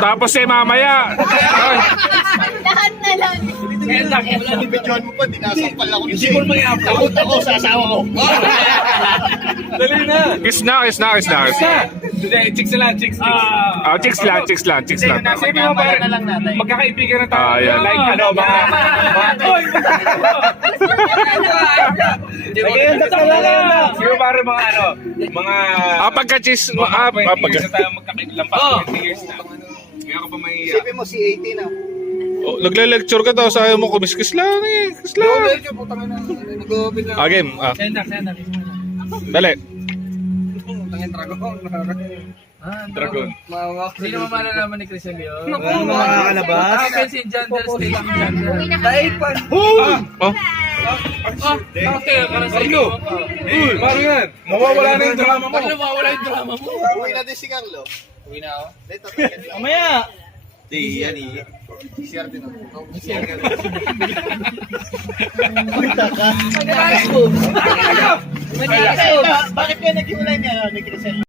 Tapos mamaya. Ay, Lahat na lang. Bidyoan mo pa, dinasampal ako. Hindi mo takot ako sa asawa ko. Dali na. kiss na. Hindi, chicks lang, chicks. Chicks lang. Sabi mo ba, magkakaibigan na tayo. Yan. Like, ano, mga... Oy! Siguro para mga ano, mga... Pagka-cheese, Pagka tayo magkakaibigan pa. Years na. Kaya ako pa may... Isipin mo si 18 na. nagle-lecture ka daw, sabi mo, kumiskis lang eh. Kiss lang. Nag-open na. Game. Senda. Dali. Dragon. Hindi naman malalaman ni Crisel yun. Ano makakalabas? Offensive gender, stating gender. Oh. Okay, para sa iyo. Uy, parang yan. Mawawala na yung drama mo. Pag lumawala yung drama mo. Uwi na din si Carlo. Uwi na ako. Mamaya! Di, yan eh. Share din ako. Bakit kaya naghiwalay niya ni Crisel?